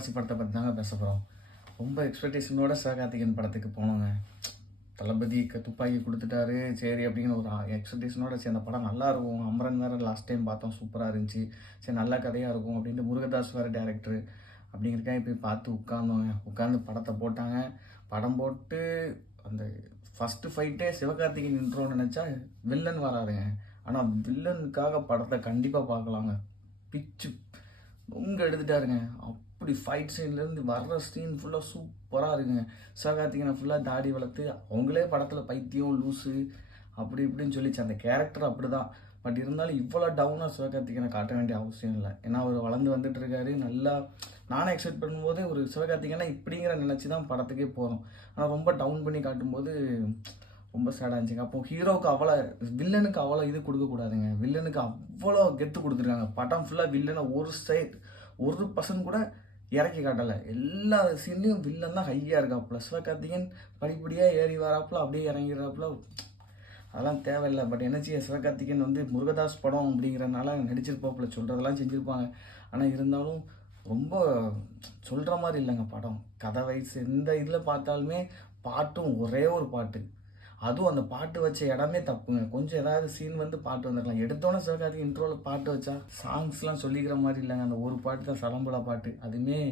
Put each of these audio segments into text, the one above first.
முக்காவாசி படத்தை பற்றி தாங்க பேச போகிறோம். ரொம்ப எக்ஸ்பெக்டேஷனோட சிவகார்த்திகேயன் படத்துக்கு போனோங்க. தளபதி துப்பாக்கி கொடுத்துட்டாரு சரி அப்படிங்கிற ஒரு எக்ஸ்பெக்டேஷனோட சரி அந்த படம் நல்லா இருக்கும். அமரன் வேறு லாஸ்ட் டைம் பார்த்தோம், சூப்பராக இருந்துச்சு. சரி நல்ல கதையாக இருக்கும் அப்படின்ட்டு முருகதாஸ் வேறு டேரக்டரு அப்படிங்கிறக்காக போய் பார்த்து உட்காந்து படத்தை போட்டாங்க. படம் போட்டு அந்த ஃபஸ்ட்டு ஃபைட்டே சிவகார்த்திகேயன் இன்ட்ரோன்னு நினச்சா வில்லன் வராதுங்க. ஆனால் வில்லனுக்காக படத்தை கண்டிப்பாக பார்க்கலாங்க. பிச்சு ரொம்ப எடுத்துட்டாருங்க. அப்படி ஃபைட் சீன்லேருந்து வர்ற சீன் ஃபுல்லாக சூப்பராக இருக்குங்க. சிவகார்த்திகேயனை ஃபுல்லாக தாடி வளர்த்து அவங்களே படத்தில் பைத்தியம் லூஸு அப்படி இப்படின்னு சொல்லிச்சு. அந்த கேரக்டர் அப்படி தான். பட் இருந்தாலும் இவ்வளோ டவுனாக சிவகார்த்திகேயனை காட்ட வேண்டிய அவசியம் இல்லை. ஏன்னா அவர் வளர்ந்து வந்துட்டு இருக்காரு. நல்லா நானே எக்ஸ்பெக்ட் பண்ணும்போது ஒரு சிவகார்த்திகேயனை இப்படிங்கிற நினச்சி தான் படத்துக்கே போகிறோம். ஆனால் ரொம்ப டவுன் பண்ணி காட்டும்போது ரொம்ப சேடாக இருந்துச்சுங்க. அப்போ ஹீரோவுக்கு அவ்வளோ வில்லனுக்கு அவ்வளோ இது கொடுக்கக்கூடாதுங்க. வில்லனுக்கு அவ்வளோ கெத்து கொடுத்துருக்காங்க. படம் ஃபுல்லாக வில்லனை ஒரு பர்சன்ட் கூட இறக்கி காட்டலை. எல்லா சீன்லையும் வில்லன் தான் ஹையாக இருக்காப்புல. சிவகார்த்திகேயன் படிப்படியாக ஏறி வராப்புல அப்படியே இறங்கிறாப்புல. அதெல்லாம் தேவையில்லை. பட் என்ன செய்ய, சிவகார்த்திகேயன் முருகதாஸ் படம் அப்படிங்கிறனால நடிச்சிருப்பாப்புல, சொல்கிறதெல்லாம் செஞ்சுருப்பாங்க. ஆனால் இருந்தாலும் ரொம்ப சொல்கிற மாதிரி இல்லைங்க படம். கதை வயசு எந்த இதில் பார்த்தாலுமே பாட்டும் ஒரே ஒரு பாட்டு. அதுவும் அந்த பாட்டு வச்ச இடமே தப்புங்க. கொஞ்சம் ஏதாவது சீன் பாட்டு வந்துடலாம். எடுத்தோன்னே சிவகார்த்திகேயன் இன்ட்ரோவில் பாட்டு வச்சா சாங்ஸ்லாம் சொல்லிக்கிற மாதிரி இல்லைங்க. அந்த ஒரு பாட்டு தான் சலம்புலா பாட்டு. அதுவுமே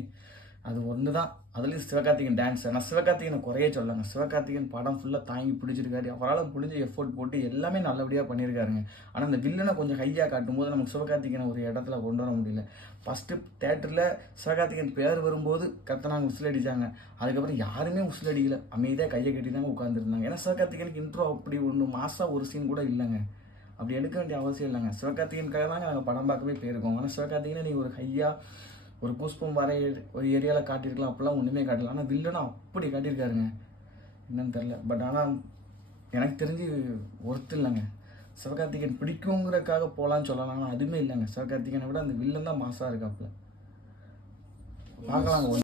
அது ஒன்று தான். அதுலேயும் சிவகார்த்திகேயன் டான்ஸ். ஆனால் சிவகார்த்திகேயனை குறைய சொல்லலாங்க. சிவகார்த்திகேயன் படம் ஃபுல்லாக தாங்கி பிடிச்சிருக்காரு. அவரால் முடிஞ்ச எஃபோர்ட் போட்டு எல்லாமே நல்லபடியாக பண்ணியிருக்காருங்க. ஆனால் அந்த வில்லனை கொஞ்சம் ஹையாக காட்டும்போது நமக்கு சிவகார்த்திகேயனை ஒரு இடத்துல கொண்டு வர முடியல. ஃபஸ்ட்டு தேட்டரில் சிவகார்த்திகேயன் பேர் வரும்போது கத்தனாங்க, உசில் அடித்தாங்க. அதுக்கப்புறம் யாருமே உசில் அடிக்கல. அமைதியாக கையை கட்டி தாங்க உட்காந்துருந்தாங்க. ஏன்னா சிவகார்த்திகேயனுக்கு இன்ட்ரோ அப்படி ஒன்று மாசாக ஒரு சீன் கூட இல்லைங்க. அப்படி எடுக்க வேண்டிய அவசியம் இல்லைங்க. சிவகார்த்திகேயனுக்காக தாங்க நாங்கள் படம் பார்க்கவே போயிருக்கோம். ஆனால் சிவகார்த்திகேயனை நீங்கள் ஒரு ஹையாக ஒரு கூஸ்பம் வர ஒரு ஏரியாவில் காட்டியிருக்கலாம். அப்படிலாம் ஒன்றுமே காட்டலாம். ஆனால் வில்லனும் அப்படி காட்டியிருக்காருங்க. என்னன்னு தெரில. பட் ஆனால் எனக்கு தெரிஞ்சு ஒர்த்து இல்லைங்க. சிவகார்த்திகேயன் பிடிக்குங்கிறதுக்காக போகலான்னு சொல்லலாம். ஆனால் அதுவுமே இல்லைங்க. சிவகார்த்திகேயனை விட அந்த வில்லன் தான் மாசாக இருக்காப்புல. பார்க்கலாங்க.